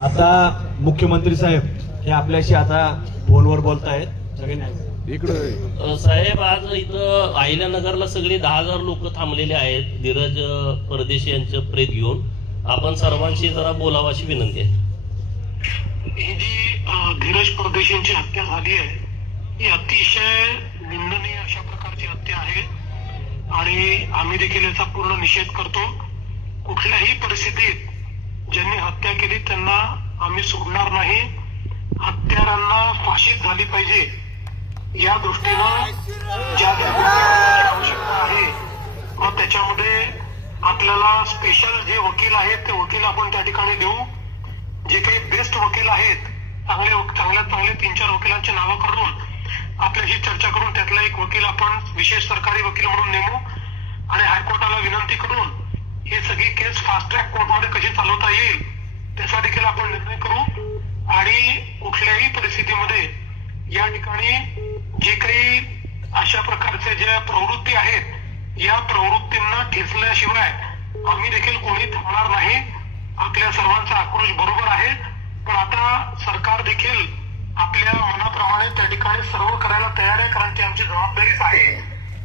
आता मुख्यमंत्री साहेब हे आपल्याशी आता फोनवर बोलतायत. सगळ्यांनी इकडे साहेब, आज इथं अहिल्यानगरला सगळे 10,000 लोक थांबलेले आहेत धीरज परदेशी यांचं प्रेत घेऊन. आपण सर्वांशी जरा बोलावं अशी विनंती आहे. ही जी धीरज परदेशींची हत्या झाली आहे ही अतिशय निंदनीय अशा प्रकारची हत्या आहे आणि आम्ही देखील याचा पूर्ण निषेध करतो. कुठल्याही परिस्थितीत ज्यांनी हत्या केली त्यांना आम्ही सोडणार नाही. हत्यारांना फाशी झाली पाहिजे या दृष्टीनं ज्या आवश्यकता आहे मग त्याच्यामध्ये आपल्याला स्पेशल जे वकील आहेत ते वकील आपण त्या ठिकाणी देऊ. जे काही बेस्ट वकील आहेत चांगले 3-4 वकिलांची नावं करून आपल्याशी चर्चा करून त्यातला एक वकील आपण विशेष सरकारी वकील म्हणून नेमू आणि हायकोर्टाला विनंती करून ही सगळी केस फास्ट ट्रॅक कोर्टमध्ये कशी चालवता येईल त्याचा देखील आपण निर्णय करू. आणि कुठल्याही परिस्थितीमध्ये या ठिकाणी जे काही अशा प्रकारचे ज्या प्रवृत्ती आहेत या प्रवृत्तींना ठेचल्याशिवाय आम्ही देखील कोणी थांबणार नाही. आपल्या सर्वांचा आक्रोश बरोबर आहे, पण आता सरकार देखील आपल्या मनाप्रमाणे त्या ठिकाणी सर्व करायला तयार आहे, कारण ती आमची जबाबदारीच आहे.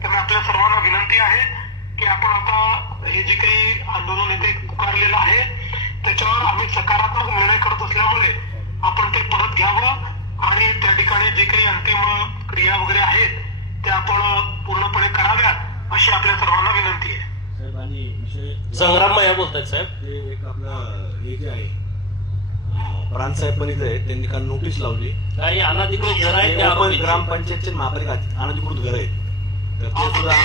त्यामुळे आपल्या सर्वांना विनंती आहे की आपण आता हे जे काही आंदोलन येथे पुकारलेलं आहे त्याच्यावर आम्ही सकारात्मक निर्णय करत असल्यामुळे आपण ते परत घ्यावं आणि त्या ठिकाणी जे काही अंतिम क्रिया वगैरे आहेत त्या आपण पूर्णपणे कराव्यात अशी आपल्या सर्वांना विनंती आहे. संग्राम माया बोलतायत साहेब. ते एक आपलं हे जे आहे प्रांत साहेब पण इथे आहेत, त्यांनी काल नोटीस लावली. काही अनधिकृत घर आहेत आपण ग्रामपंचायतचे महापालिका अनधिकृत घर आहेत तर ते सुद्धा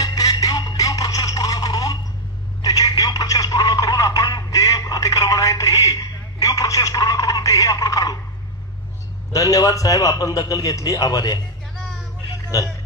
ड्यू प्रोसेस पूर्ण करून त्याची ड्यू प्रोसेस पूर्ण करून आपण जे अतिक्रमण आहे तेही ड्यू प्रोसेस पूर्ण करून तेही आपण काढू. धन्यवाद साहेब, आपण दखल घेतली, आभारी आहे. धन्यवाद.